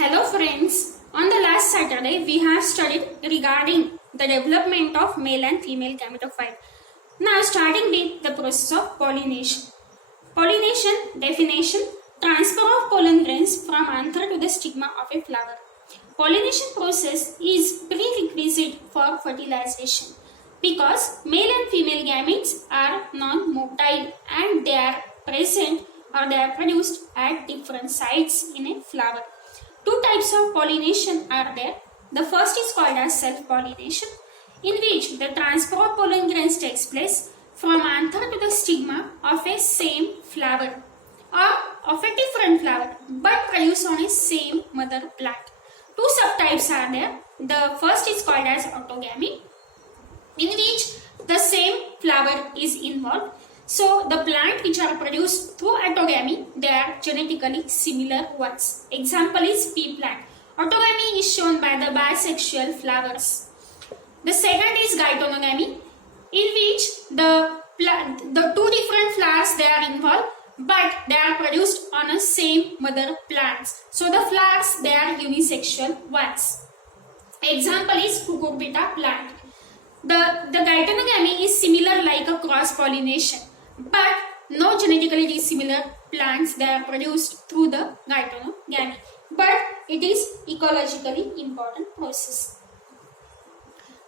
Hello friends, on the last Saturday we have studied regarding the development of male and female gametophyte. Now starting with the process of pollination. Pollination definition: transfer of pollen grains from anther to the stigma of a flower. Pollination process is prerequisite for fertilization because male and female gametes are non-motile and they are present or they are produced at different sites in a flower. Two types of pollination are there. The first is called as self-pollination, in which the transfer of pollen grains takes place from anther to the stigma of a same flower or of a different flower but produced on a same mother plant. Two subtypes are there. The first is called as autogamy, in which the same flower is involved. So the plant which are produced through autogamy, they are genetically similar ones. Example is pea plant. Autogamy is shown by the bisexual flowers. The second is geitonogamy, in which the two different flowers they are involved, but they are produced on a same mother plants. So the flowers they are unisexual ones. Example is cucurbita plant. The geitonogamy is similar like a cross pollination, but no genetically dissimilar plants they are produced through the geitonogamy, but it is ecologically important process.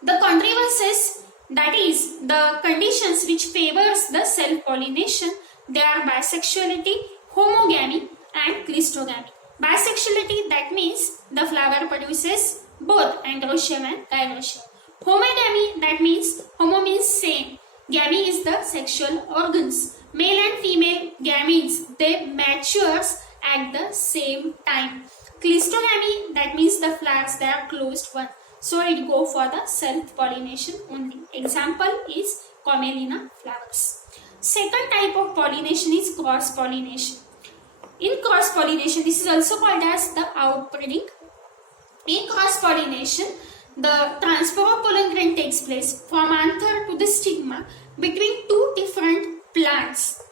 The contrivances, that is the conditions which favors the self-pollination, they are bisexuality, homogamy and cleistogamy. Bisexuality, that means the flower produces both androecium and gynoecium. Homogamy, that means homo means same, gamy is the sexual organs. Male and female gametes, they matures at the same time. Cleistogamy, that means the flowers they are closed one, so it go for the self-pollination only. Example is Commelina flowers. Second type of pollination is cross-pollination. In cross-pollination, this is also called as the outbreeding. In cross-pollination, the transfer of pollen grain takes place from anther to the stigma between two different plants,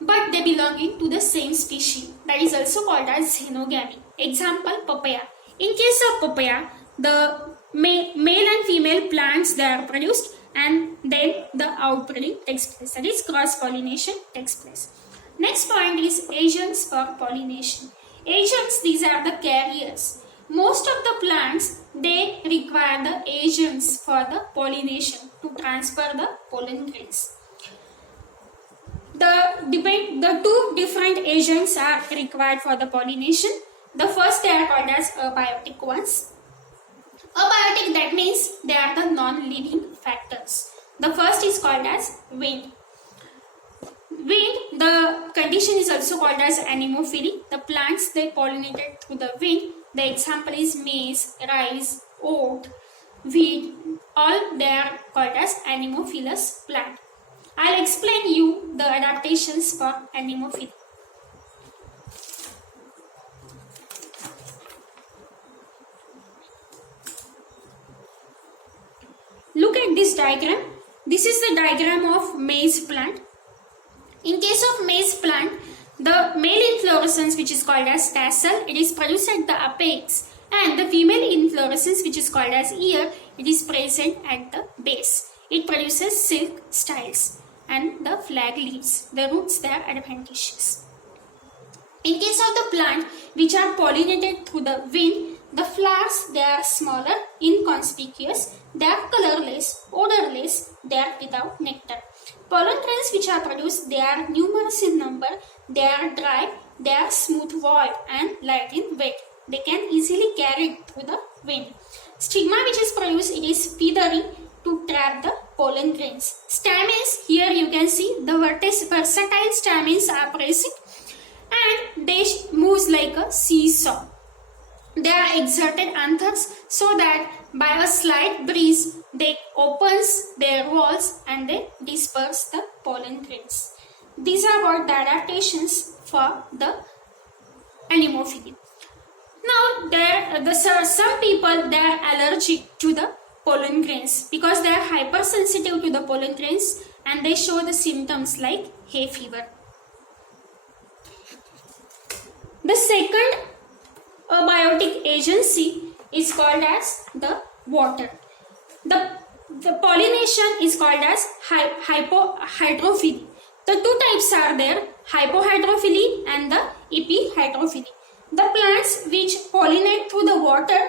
but they belonging to the same species. That is also called as xenogamy. Example, papaya. In case of papaya, the male and female plants they are produced and then the outbreeding takes place. That is cross-pollination takes place. Next point is agents for pollination. Agents, these are the carriers. Most of the plants they require the agents for the pollination to transfer the pollen grains. The two different agents are required for the pollination. The first they are called as abiotic ones. Abiotic, that means they are the non-living factors. The first is called as wind. Wind, the condition is also called as anemophily. The plants they pollinated through the wind. The example is maize, rice, oat, wheat. All they are called as anemophilous plant. I'll explain you the adaptations for anemophily. Look at this diagram. This is the diagram of maize plant. In case of maize plant, the male inflorescence which is called as tassel, it is produced at the apex, and the female inflorescence which is called as ear, it is present at the base. It produces silk styles and the flag leaves. The roots they are adventitious. In case of the plant which are pollinated through the wind, the flowers they are smaller, inconspicuous, they are colorless, odorless, they are without nectar. Pollen grains which are produced, they are numerous in number, they are dry, they are smooth walled and light in weight. They can easily carry it through the wind. Stigma which is produced, it is feathery to trap the pollen grains. Stamens, here you can see the versatile stamens are present and they move like a seesaw. They are exerted anthers so that by a slight breeze they opens their walls and they disperse the pollen grains. These are what the adaptations for the anemophily. Now some people they are allergic to the pollen grains because they are hypersensitive to the pollen grains and they show the symptoms like hay fever. The second abiotic agency is called as the water. The pollination is called as hypohydrophily. The two types are there, hypohydrophily and the epihydrophily. The plants which pollinate through the water,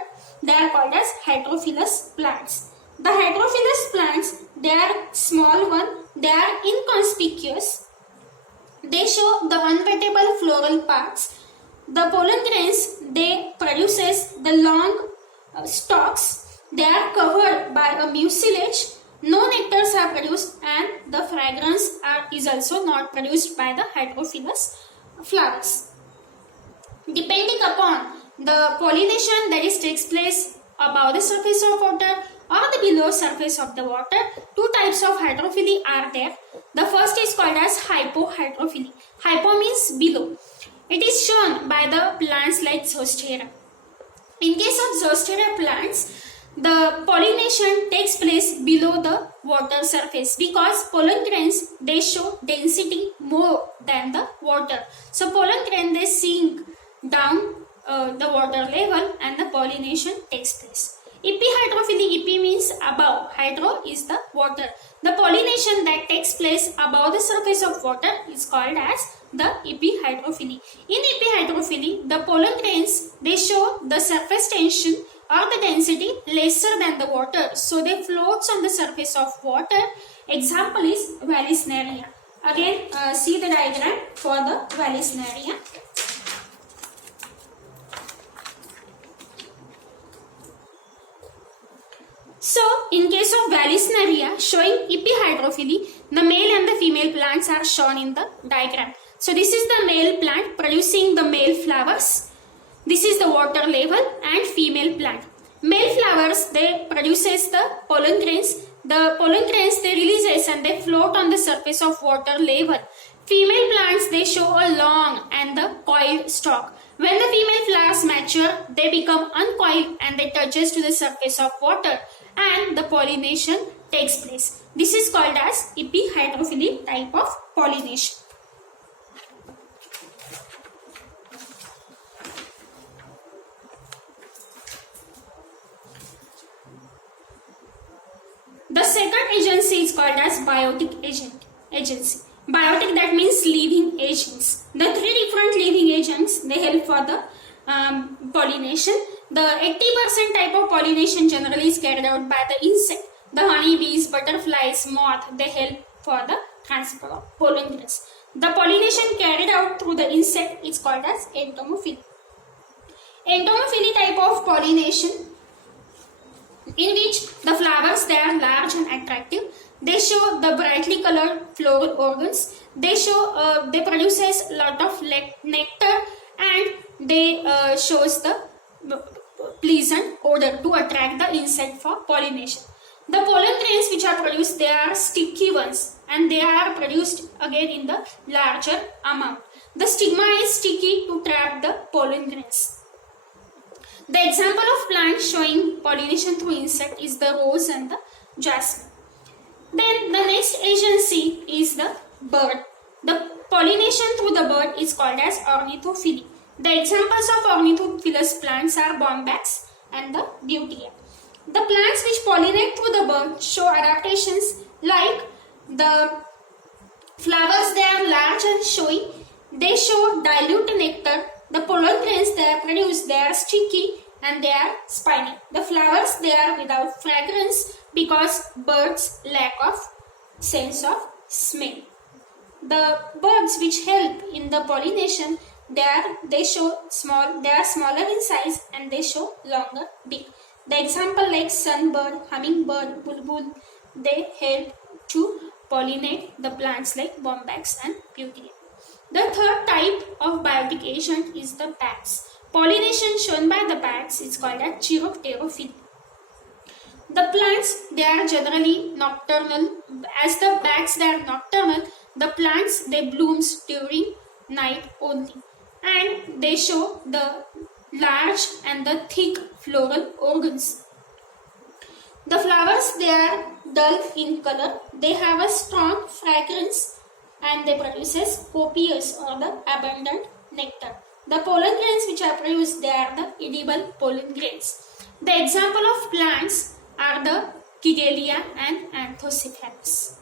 they are called as hydrophilous plants. The hydrophilous plants, they are small one, they are inconspicuous. They show the unwettable floral parts. The pollen grains, they produces the long stalks. They are covered by a mucilage. No nectars are produced and the fragrance is also not produced by the hydrophilous flowers. Depending upon the pollination that takes place above the surface of water or the below surface of the water, two types of hydrophily are there. The first is called as hypohydrophily. Hypo means below. It is shown by the plants like Zostera. In case of Zostera plants, the pollination takes place below the water surface because pollen grains, they show density more than the water. So pollen grain, they sink down the water level and the pollination takes place. Epihydrophily, epi means above, hydro is the water. The pollination that takes place above the surface of water is called as the epihydrophily. In epihydrophily, the pollen grains, they show the surface tension or the density lesser than the water. So they floats on the surface of water. Example is Vallisneria. Again, see the diagram for the Vallisneria. So, in case of Vallisneria showing epihydrophily, the male and the female plants are shown in the diagram. So, this is the male plant producing the male flowers. This is the water level and female plant. Male flowers, they produces the pollen grains. The pollen grains, they releases and they float on the surface of water level. Female plants, they show a long and the coiled stalk. When the female flowers mature, they become uncoiled and they touches to the surface of water and the pollination takes place. This is called as epihydrophily type of pollination. The second agency is called as biotic agency. Biotic, that means living agents. The three different living agents, they help for the pollination. The 80% type of pollination generally is carried out by the insect. The honeybees, butterflies, moth, they help for the transfer of pollen grains. The pollination carried out through the insect is called as entomophily. Entomophily type of pollination, in which the flowers, they are large and attractive. They show the brightly colored floral organs. They show they produces lot of nectar and they shows the pleasant odor to attract the insect for pollination. The pollen grains which are produced, they are sticky ones and they are produced again in the larger amount. The stigma is sticky to trap the pollen grains. The example of plants showing pollination through insect is the rose and the jasmine. Then the next agency is the bird. The pollination through the bird is called as ornithophily. The examples of ornithophilous plants are bombax and the deuteria. The plants which pollinate through the bird show adaptations like the flowers, they are large and showy. They show dilute nectar. The pollen grains they are produced, they are sticky and they are spiny. The flowers, they are without fragrance because birds lack of sense of smell. The birds which help in the pollination, they are smaller in size and they show longer beak. The example like sunbird, hummingbird, bulbul, they help to pollinate the plants like bombax and deuteria. The third type of biotic agent is the bats. Pollination shown by the bats is called as chiropterophily. The plants, they are generally nocturnal. As the bats, they are nocturnal. The plants, they blooms during night only. And they show the large and the thick floral organs. The flowers, they are dull in color. They have a strong fragrance and they produces copious or the abundant nectar. The pollen grains which are produced, they are the edible pollen grains. The example of plants are the Kigelia and Anthocephalus.